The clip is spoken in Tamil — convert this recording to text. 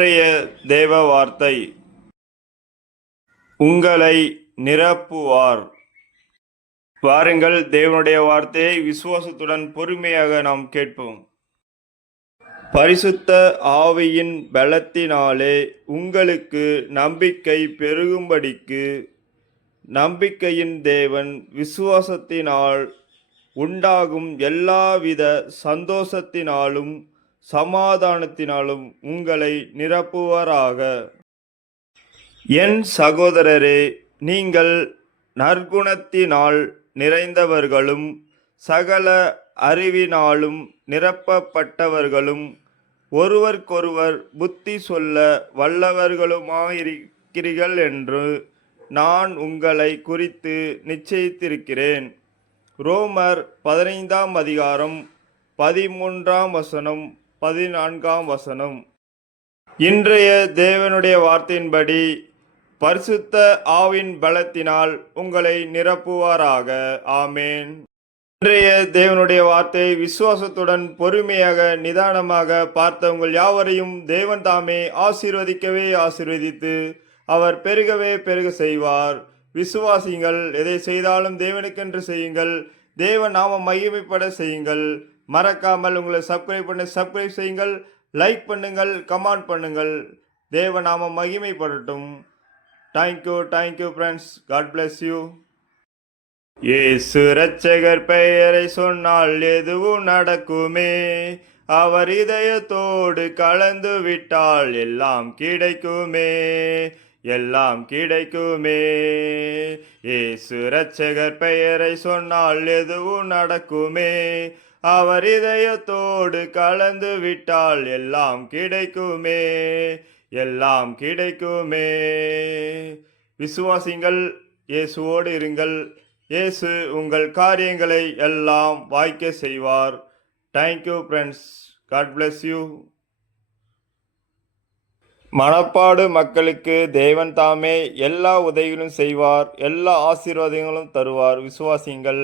இன்றைய தேவ வார்த்தை. உங்களை நிரப்புவார். வாருங்கள் தேவனுடைய வார்த்தையை விசுவாசத்துடன் பொறுமையாக நாம் கேட்போம். பரிசுத்த ஆவியின் பலத்தினாலே உங்களுக்கு நம்பிக்கை பெருகும்படிக்கு நம்பிக்கையின் தேவன் விசுவாசத்தினால் உண்டாகும் எல்லாவித சந்தோஷத்தினாலும் சமாதானத்தினாலும் உங்களை நிரப்புவாராக. என் சகோதரரே நீங்கள் நற்குணத்தினால் நிறைந்தவர்களும் சகல அறிவினாலும் நிரப்பப்பட்டவர்களும் ஒருவருக்கொருவர் புத்தி சொல்ல வல்லவர்களுமாயிருக்கிறீர்கள் என்று நான் உங்களை குறித்து நிச்சயித்திருக்கிறேன். ரோமர் பதினைந்தாம் அதிகாரம் பதிமூன்றாம் வசனம் பதினான்காம் வசனம். இன்றைய தேவனுடைய வார்த்தையின்படி பரிசுத்த ஆவின் பலத்தினால் உங்களை நிரப்புவாராக. ஆமேன். இன்றைய தேவனுடைய வார்த்தை விசுவாசத்துடன் பொறுமையாக நிதானமாக பார்த்த உங்கள் யாவரையும் தேவன் தாமே ஆசீர்வதிக்கவே ஆசீர்வதித்து அவர் பெருகவே பெருக செய்வார். விசுவாசிங்கள் எதை செய்தாலும் தேவனுக்கென்று செய்யுங்கள். தேவ நாம மகிமைப்பட செய்யுங்கள். மறக்காமல் உங்களை சப்ஸ்கிரைப் பண்ண சப்ஸ்கிரைப் செய்யுங்கள் லைக் பண்ணுங்கள் கமெண்ட் பண்ணுங்கள். தேவ நாம மகிமைப்படட்டும் thank you thank you friends God bless you Yesu இரட்சகர் பெயரை சொன்னால் எதுவும் நடக்குமே. அவர் இதயத்தோடு கலந்து விட்டால் எல்லாம் கிடைக்குமே. எல்லாம் கிடைக்குமே. ஏசு ரட்சகர் பெயரை சொன்னால் எதுவும் நடக்குமே. அவர் இதயத்தோடு கலந்து விட்டால் எல்லாம் கிடைக்குமே. எல்லாம் கிடைக்குமே. விசுவாசிங்கள் இயேசுவோடு இருங்கள். இயேசு உங்கள் காரியங்களை எல்லாம் வாய்க்க செய்வார். Thank you friends God bless you Manappadu மக்களுக்கு தேவன் தாமே எல்லா உதவிகளும் செய்வார் எல்லா ஆசீர்வாதங்களும் தருவார். விசுவாசிங்கள்.